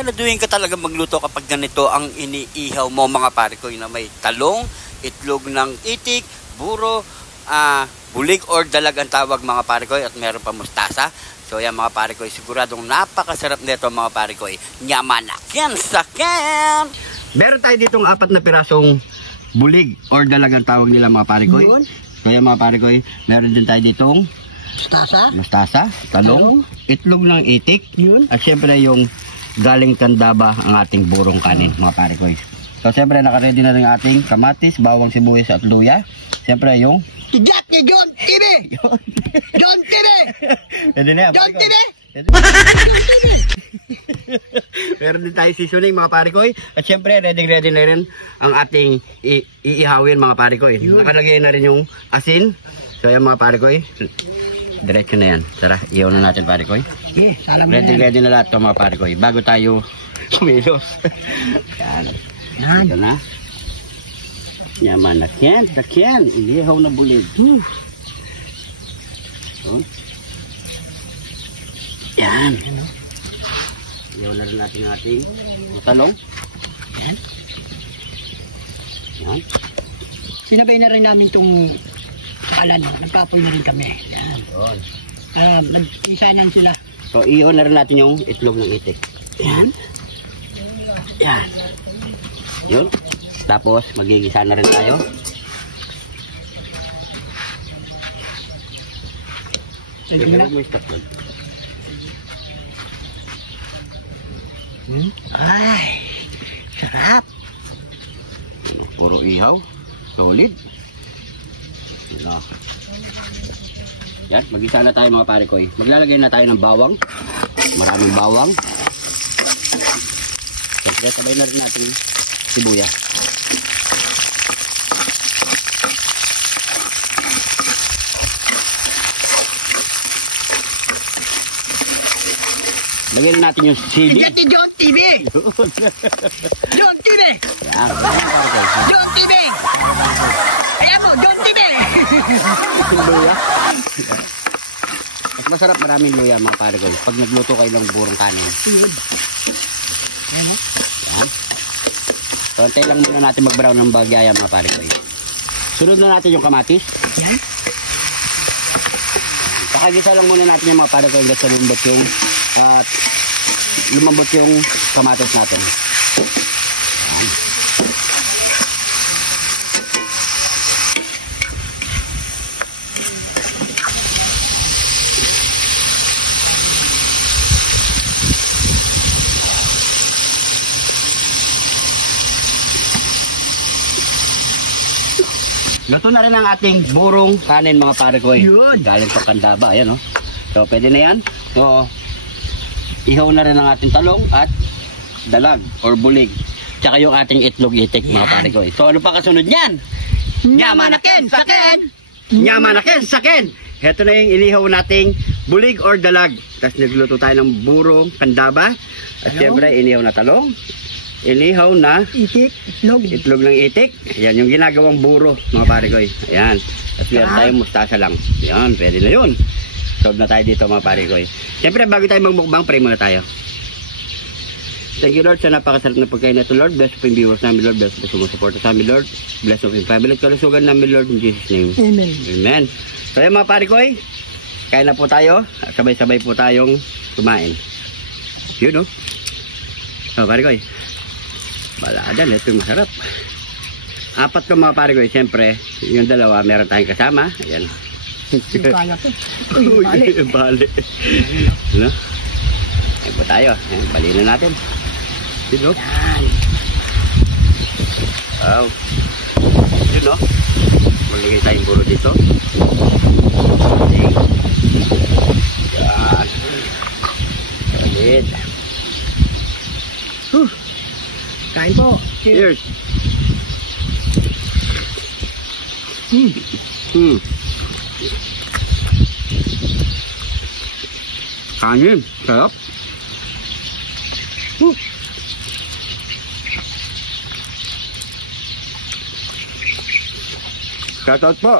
Gaganaduhin ka talaga magluto kapag ganito ang iniihaw mo mga pare ko, na may talong, itlog ng itik, buro, bulig or dalag ang tawag mga pare ko, at meron pa mustasa. So yan mga pare ko, siguradong napakasarap nito mga pare ko. Nyamanakin sakin! Meron tayo ditong 4 na pirasong bulig or dalag ang tawag nila mga pare ko. So yan mga pare ko, meron din tayo ditong mustasa, talong, itlog ng itik, at syempre yung galing Tandaba ang ating burong kanin mga pare ko. So syempre naka-ready na rin yung ating kamatis, bawang, sibuyas at luya. Syempre yung Tigat ni John TV! John TV! John TV! Meron din tayo seasoning mga pare ko. At syempre ready na rin ang ating iihawin mga pare ko. Nakalagay na rin yung asin. So yan mga pare ko. Diretso na yan. Tara, ihaw na natin pare ko. Ready na lahat mga pare ko. Bago tayo kumilos. Yan. Ito na. Yaman na sakyan. Ihaw na bulig. So, yan. Ihaw na rin natin ating talong. Yan. Sinabay na rin namin itong kalan. Nagkapoy na rin kami. Yan. Nag-isa lang sila. So, ihaw na rin natin yung itlog ng itik. Yan. Yan. Yun. Tapos, magigisa na rin tayo. Ay, sarap. Puro ihaw. Solid. Yan, magisa na tayo mga pare ko. Maglalagay na tayo ng bawang. Maraming bawang. Siyempre, sabay na rin natin sibuyas. Lagyan natin yung sili. Tigat ni John TV! John TV! Yan. John TV! Ayan mo, John TV! Luya. Mas masarap maraming luya mga pare ko. Pag nagluto kayo ng burong kanin. Yan. So, antay lang muna natin mag-brown ng bagaya mga pare ko. Sunod na natin yung kamatis. Yan. Pakagisa lang muna natin yung mga pare ko. Hanggang sa lumambot yung at lumambot yung kamatis natin. Yan. Luto na rin ang ating burong kanin mga pare ko. Galing pa Tandaba, ayan o. So pwede na yan. So ihaw na rin ang ating talong at dalag or bulig. Tsaka yung ating itlog itik mga pare ko. So ano pa kasunod yan? Nyamanakin sakin! Nyamanakin sakin! Heto na yung inihaw nating bulig or dalag. Tapos nagluto tayo ng burong Tandaba. At siyempre inihaw na talong. Inihaw na itik, itlog ng itik. Yan yung ginagawang buro mga pare ko. Ayan. At meron tayong mustasa lang. Yan, pwede na yun. Solve na tayo dito mga pare ko. Siyempre bago tayo magmukbang, pray muna tayo. Thank you Lord sa napakasarap na pagkain na ito Lord. Bless po yung viewers namin Lord. Bless po sa sumusuporta sa amin Lord. Bless po yung family at kalusugan namin Lord. In Jesus name. Amen. Amen. So yan mga pare ko. Kain na po tayo. Sabay-sabay po tayong kumain. Yun o. So pare ko. Baladan, ito yung masarap. 4 ko mga pare ko. Siyempre, yung dalawa meron tayong kasama. Ayan. Kaya ko. Bali. Ano? Ayan po tayo. Ayan, bali na natin. Yun o. Wow. Yun o. Maligay tayong buro dito. Yan. Solid. Kain po. Cheers. Kanin, sarap. Shoutout po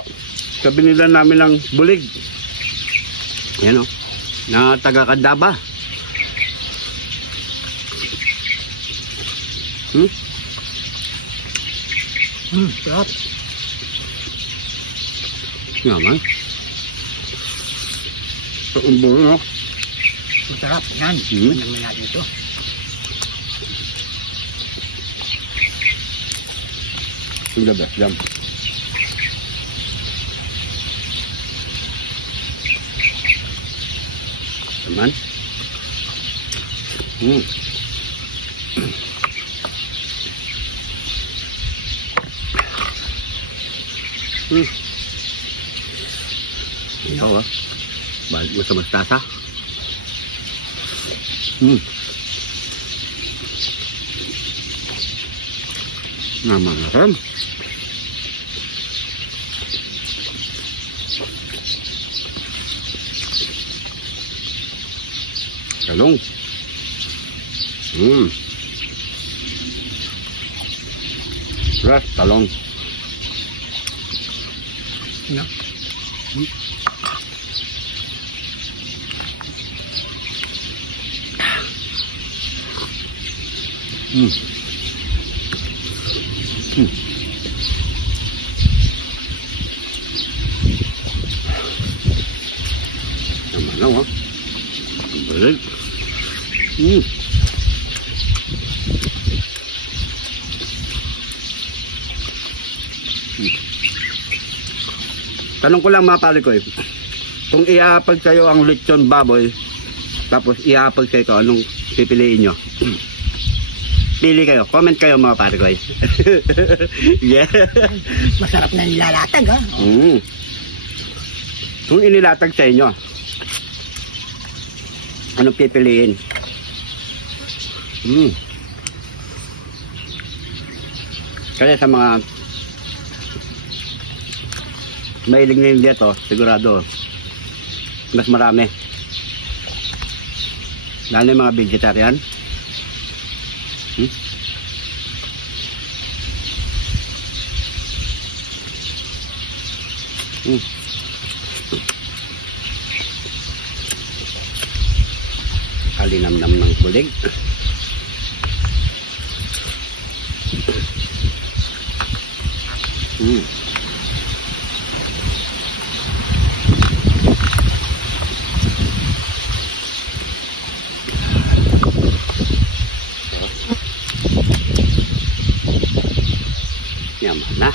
sa binilan namin ng bulig. Yan o, na taga Tandaba. Sarap. Naman. Sa umbong, no? Masarap. Yan. Hmm. Naman natin ito. Yung the best jam. Naman. Ikaw ah. Balik mo sa mustasa. Naman. Talong. Fresh talong. No? Naman lang ha. Balik. Tanong ko lang mga pare ko kung iapag sa'yo ang lechon baboy, tapos iapag sa'yo ko, anong pipiliin nyo? Pili kayo, comment kayo mga pare ko. Yeah. Masarap na nilalatag ha. Kung inilatag sa inyo, anong pipiliin? Kaya sa mga mahilig na yung dito, sigurado mas marami. Lalo yung mga vegetarian. Kalinamnam ng kulig. Yaman na.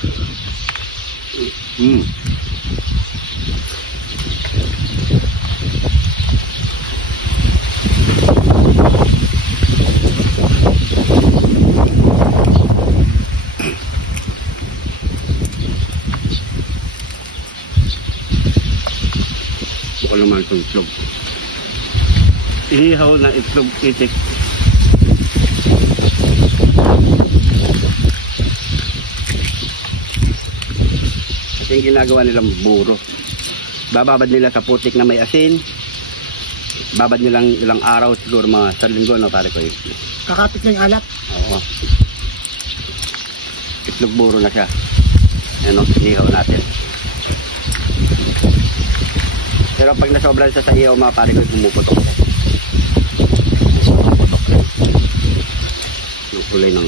Bukal naman itong itlog. Inihaw na itlog itik. Ito yung ginagawa nilang buro. Bababad nila sa putik na may asin. Babad nilang ilang araw, siguro mga sa linggo na pare ko yun. Kakapit na yung alat. Oo. Itlog buro na siya. Ano, inihaw natin. Pero pag nasobran sa ihaw mga pare ko, pumuputok siya. Pumuputok rin. Yung kulay ng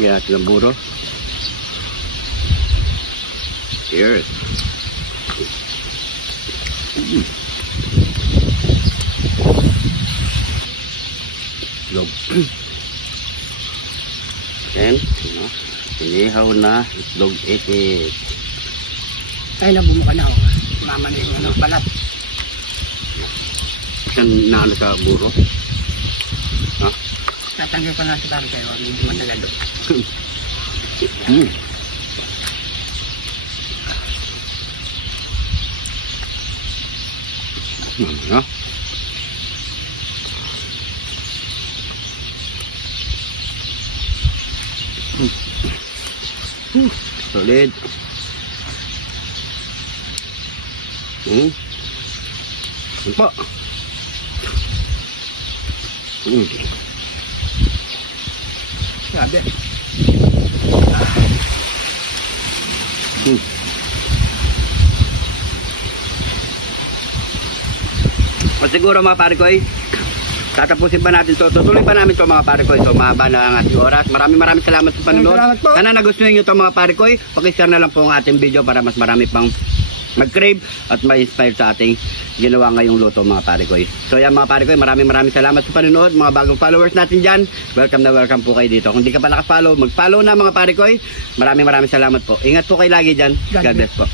yeah, silang buro. Cheers. Itlog. Then, inihaw na itlog itik. Ay, nabumuka na ako. Mama na yung ano, balat. Yan na ano sa buro. Ha? Tatanggal ko na si Baro kayo. Medyo matagal doon. Ha? Solid. Ano pa? Grabe. O siguro mga pare ko tatapusin pa natin to. Tutuloy pa namin to mga pare ko. Ito mahaba na ang ating oras. Maraming salamat sa panonood. Salamat po. Sana nagustuhan nyo to mga pare ko. Pakishare na lang po ang ating video para mas marami pang mag-crave at ma-inspire sa ating ginawa ngayong luto mga pare ko. So yan mga pare ko, maraming salamat sa panonood. Mga bagong followers natin dyan, welcome na welcome po kayo dito. Kung di ka pa naka-follow, mag-follow na mga pare ko. Maraming salamat po. Ingat po kayo lagi dyan. God bless po.